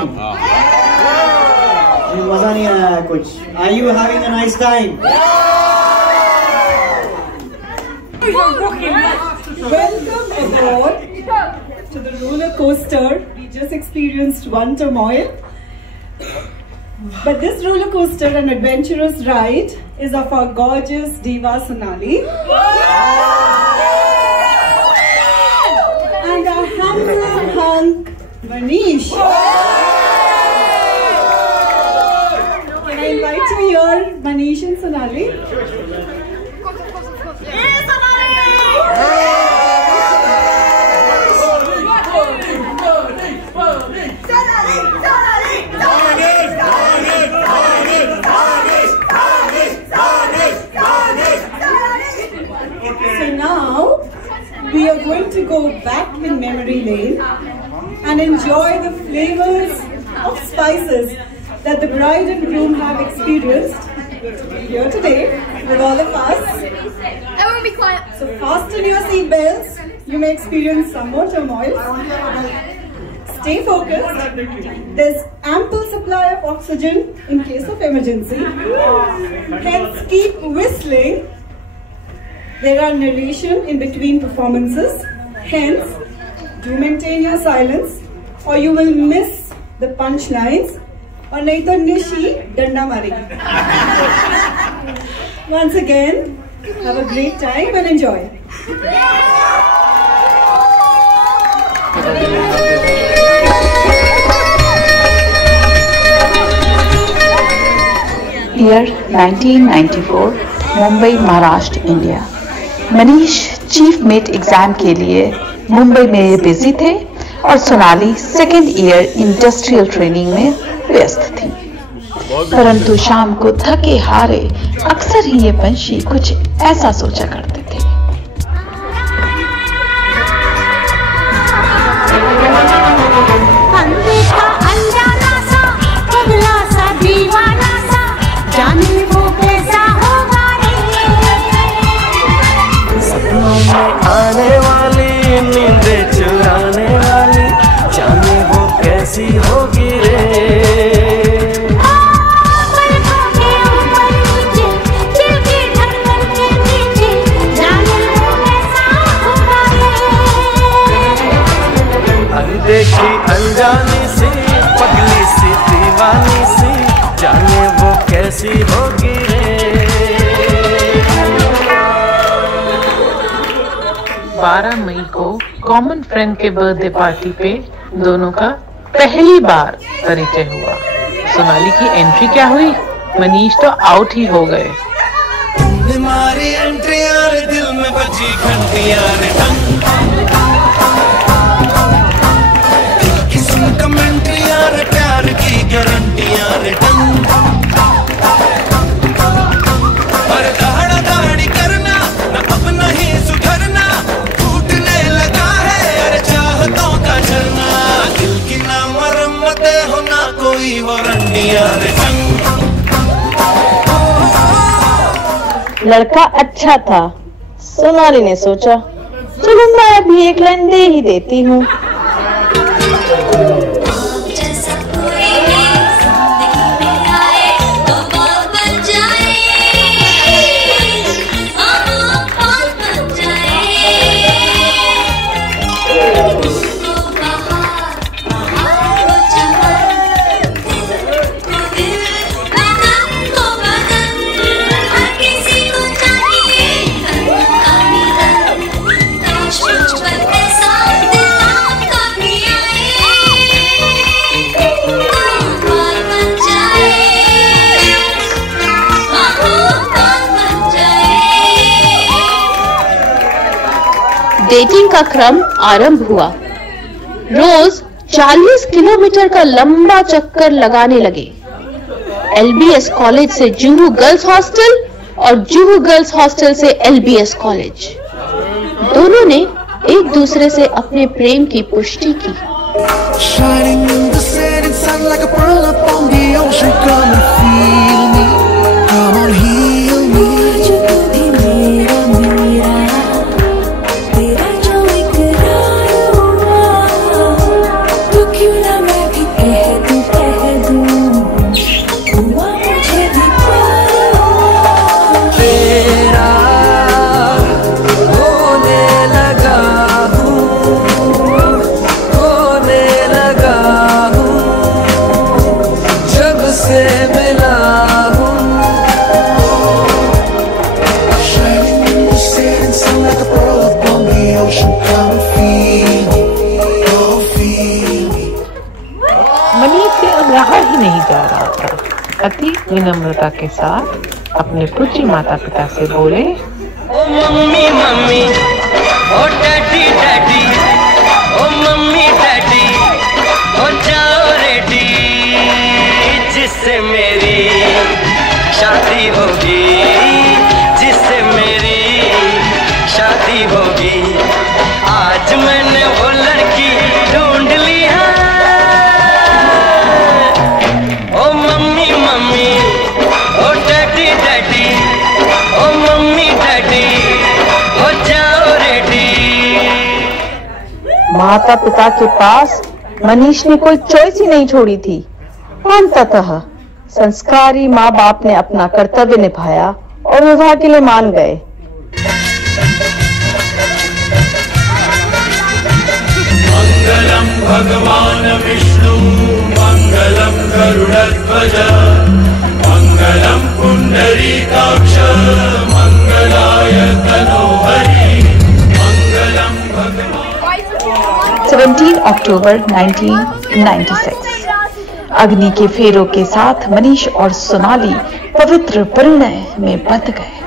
Time? मजा नहीं आया कुछ. Are you having a nice time? Welcome aboard to the roller coaster. We just experienced one turmoil, but this roller coaster and adventurous ride is of our gorgeous diva Sonali and our handsome hunk Manish. Can I invite you here, Manish and Sonali? So now we are going to go back in memory lane and enjoy the flavors of spices that the bride and groom have experienced here today with all of us. Everyone be quiet. So fasten your seat belts. You may experience some more turmoil. Stay focused. There's ample supply of oxygen in case of emergency. Hence, keep whistling. There are narration in between performances. Hence, do maintain your silence or you will miss the punchlines. Or nahi to Nishi danda maregi. Once again, have a great time and enjoy. Year 1994, Mumbai, Maharashtra, India. Manish chief mate exam के लिए मुंबई में busy थे और Sonali second year industrial training में व्यस्त थी. परंतु शाम को थके हारे अक्सर ही ये पंछी कुछ ऐसा सोचा करते थे. आने वाली नींदे चुराने वाली जाने वो कैसी होगी रे. अनदेखी अनजानी सी पगली सी दीवानी सी जाने वो कैसी होगी रे. 12 मई को कॉमन फ्रेंड के बर्थडे पार्टी पे दोनों का पहली बार परिचय हुआ. सोनाली की एंट्री क्या हुई, मनीष तो आउट ही हो गए. हमारी एंट्री यार दिल में बजी घंटियां रे ढंग किस्म कमेंट्री यार प्यार की गारंटियां रे ढंग. पर दाढ़ा दाढ़ी करना न अब नहीं सुधरना टूटने लगा है यार चाहतों का झरना. दिल की ना मरम्मत हो ना कोई वारंटियां रे ढंग. लड़का अच्छा था. सोनाली ने सोचा चलो मैं भी एक लाइन दे ही देती हूँ. डेटिंग का क्रम आरंभ हुआ. रोज 40 किलोमीटर का लंबा चक्कर लगाने लगे. LBS कॉलेज से जुहू गर्ल्स हॉस्टल और जुहू गर्ल्स हॉस्टल से LBS कॉलेज. दोनों ने एक दूसरे से अपने प्रेम की पुष्टि की. से मिला हूँ। मनीष से अब रहा ही नहीं जा रहा था। अति विनम्रता के साथ अपने पूज्य माता पिता से बोले, ओ मम्मी मम्मी, ओ डैडी डैडी, ओ मम्मी डैडी, ओ जाओ रेडी, जिससे मेरी शादी होगी, जिससे मेरी शादी होगी। आज मैंने वो लड़की ढूंढ ली है। ओ मम्मी मम्मी, ओ डैडी डैडी, ओ मम्मी डैडी, ओ जाओ रेडी। माता पिता के पास मनीष ने कोई चॉइस ही नहीं छोड़ी थी। अंततः संस्कारी माँ बाप ने अपना कर्तव्य निभाया और विवाह के लिए मान गए। मंगलम भगवान विष्णु, मंगलम गरुड़ध्वज, मंगलम पुंडरीकाक्ष, मंगलाय तनोहरि, मंगलम भगवान। 17 अक्टूबर 1996 अग्नि के फेरों के साथ मनीष और सोनाली पवित्र परिणय में बंध गए।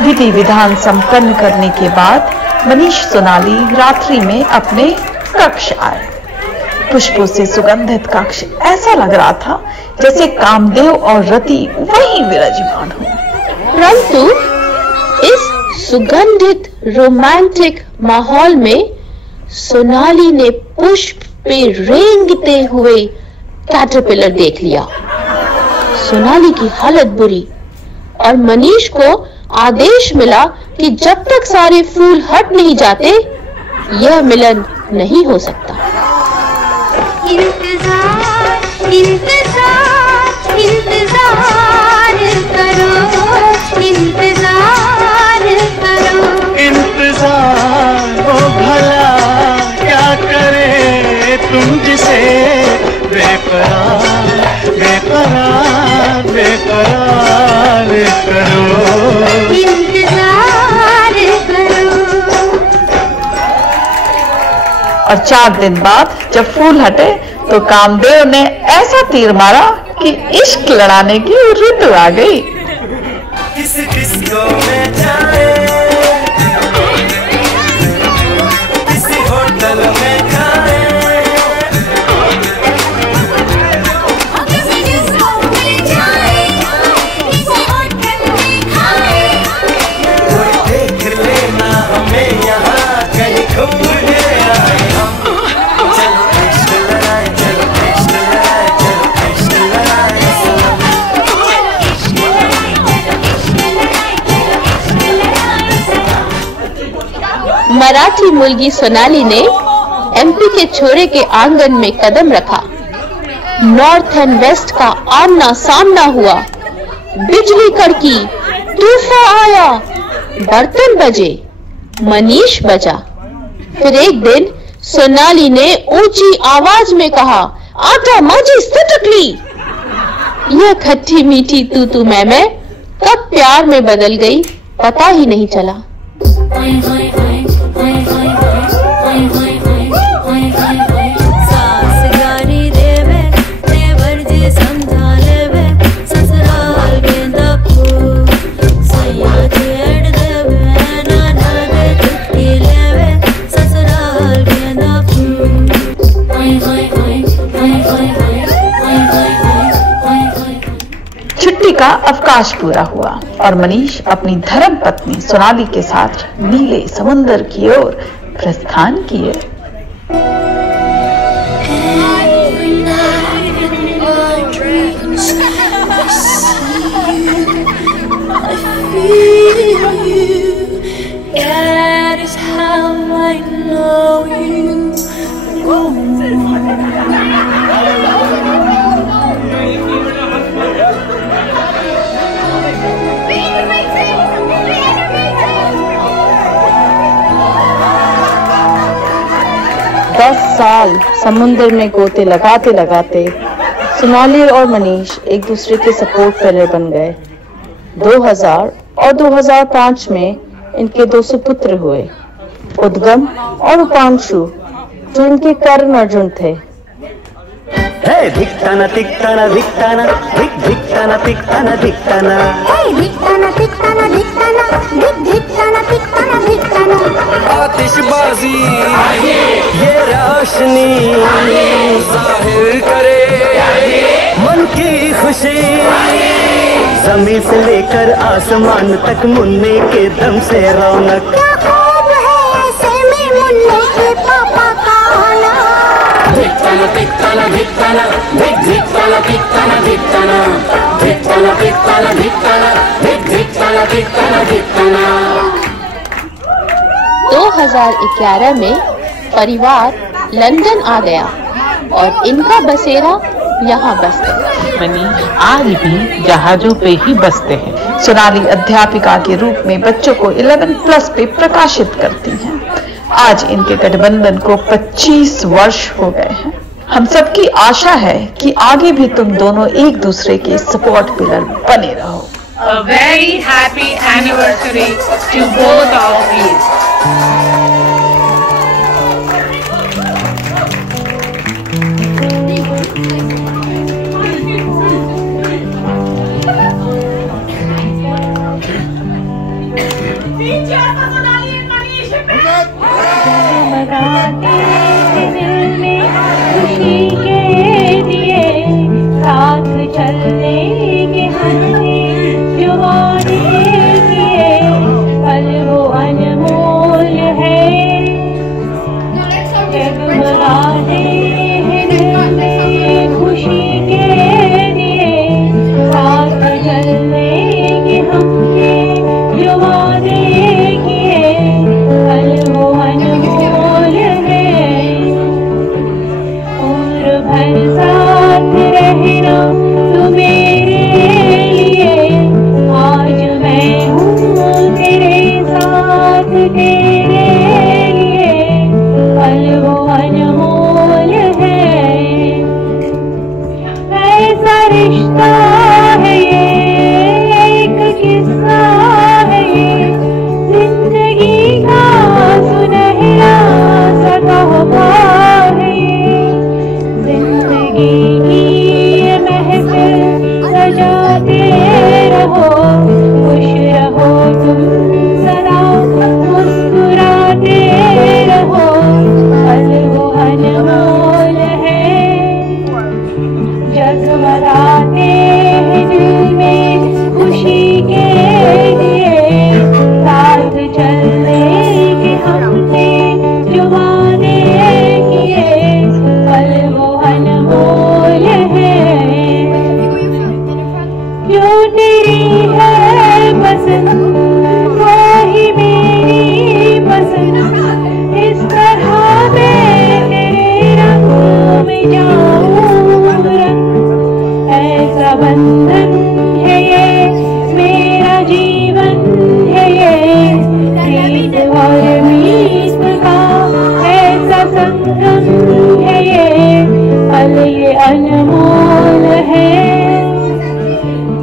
विधि विधान संपन्न करने के बाद मनीष सोनाली रात्रि में अपने कक्ष आए। पुष्पों से सुगंधित कक्ष ऐसा लग रहा था जैसे कामदेव और रति वहीं विराजमान हो। परंतु इस सुगंधित रोमांटिक माहौल में सोनाली ने पुष्प पे रेंगते हुए कैटरपिलर देख लिया। सोनाली की हालत बुरी और मनीष को आदेश मिला कि जब तक सारे फूल हट नहीं जाते यह मिलन नहीं हो सकता। इंतजार इंतजार इंतजार करो, इंतजार करो, इंतजार वो भला क्या करे तुम जिसे बेकरार बेकरार बेकरार करो, इंतजार करो। और 4 दिन बाद जब फूल हटे तो कामदेव ने ऐसा तीर मारा कि इश्क लड़ाने की ऋतु आ गई। किस डिस्को में जाए, किसी होटल में खाए, किसी डिस्को में जाए, किसी होटल में खाए, कोई देख लेना हमें यहाँ कहीं घूमने आए हम। चलो इश्क लड़ाए, चलो इश्क लड़ाए, चलो इश्क लड़ाए सनम। मराठी मुलगी सोनाली ने एमपी के छोरे के आंगन में कदम रखा। नॉर्थ एंड वेस्ट का आमना सामना हुआ। बिजली कड़की, तूफान आया, बर्तन बजे, मनीष बजा। फिर एक दिन सोनाली ने ऊंची आवाज में कहा, आटा माजी सटकली। यह खट्टी मीठी तू मैं कब प्यार में बदल गई पता ही नहीं चला। छुट्टी का अवकाश पूरा हुआ और मनीष अपनी धर्म पत्नी सोनाली के साथ नीले समुद्र की ओर प्रस्थान किए। That is how I know you go. साल समुद्र में गोते लगाते लगाते सोनाली और मनीष एक दूसरे के सपोर्ट पिलर बन गए। 2000 और 2005 में इनके 2 सुपुत्र हुए, उद्गम और उपांशु, जो इनके कर्ण अर्जुन थे। धिक्ताना धिक्ताना धिक्ताना धिक्ताना धिक्ताना धिक्ताना धिक्ताना धिक्ताना धिक्ताना धिक्ताना धिक्ताना धिक्ताना आतिशबाजी ये रोशनी जाहिर करे मन की खुशी, जमीन से लेकर आसमान तक मुन्ने के दम से रौनक। क्या खूब है ऐसे में मुन्ने के पापा का आना। धिक्ताना धिक्ताना धिक्ताना धिक्ताना धिक्ताना धिक्ताना धिक्ताना धिक्ताना धिक्ताना धिक्ताना धिक्ताना धिक्ताना। 2011 में परिवार लंदन आ गया और इनका बसेरा यहाँ बस गया। मनीष आज भी जहाजों पे ही बसते हैं। सोनाली अध्यापिका के रूप में बच्चों को 11+ पे प्रकाशित करती हैं। आज इनके गठबंधन को 25 वर्ष हो गए हैं। हम सबकी आशा है कि आगे भी तुम दोनों एक दूसरे के सपोर्ट पिलर बने रहो। A very happy anniversary to both of you.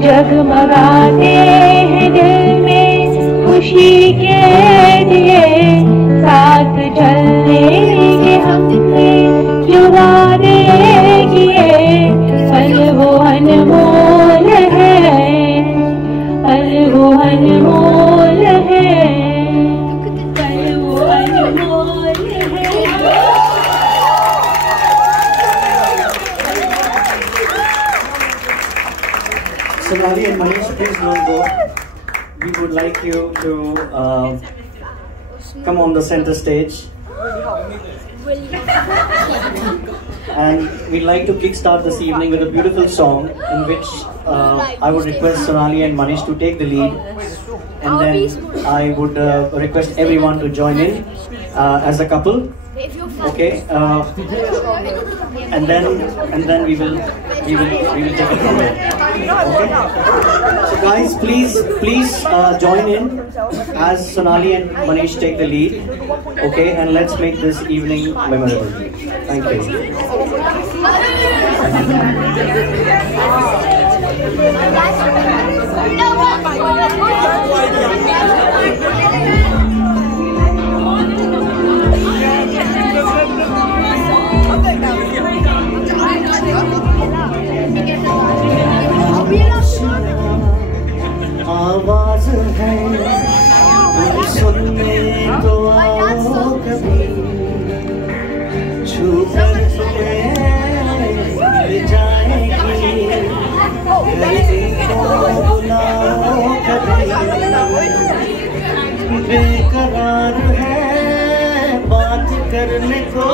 जगमगाते हैं दिल में खुशी के दिए, साथ चलने के हमने जो वादे किए, पल वो अनमोल Sonali and Manish, please don't go. We would like you to come on the center stage. And we'd like to kickstart this evening with a beautiful song in which I would request Sonali and Manish to take the lead, and then I would request everyone to join in as a couple. Okay, and then we will take it from there. Okay, so guys, please join in as Sonali and Manish take the lead. Okay, and let's make this evening memorable. Thank you. आवाज है तुम सुनने तो आओ कभी, छू कर ले जाएगी, गली को बुलाओ कभी, बेकरार है बात करने को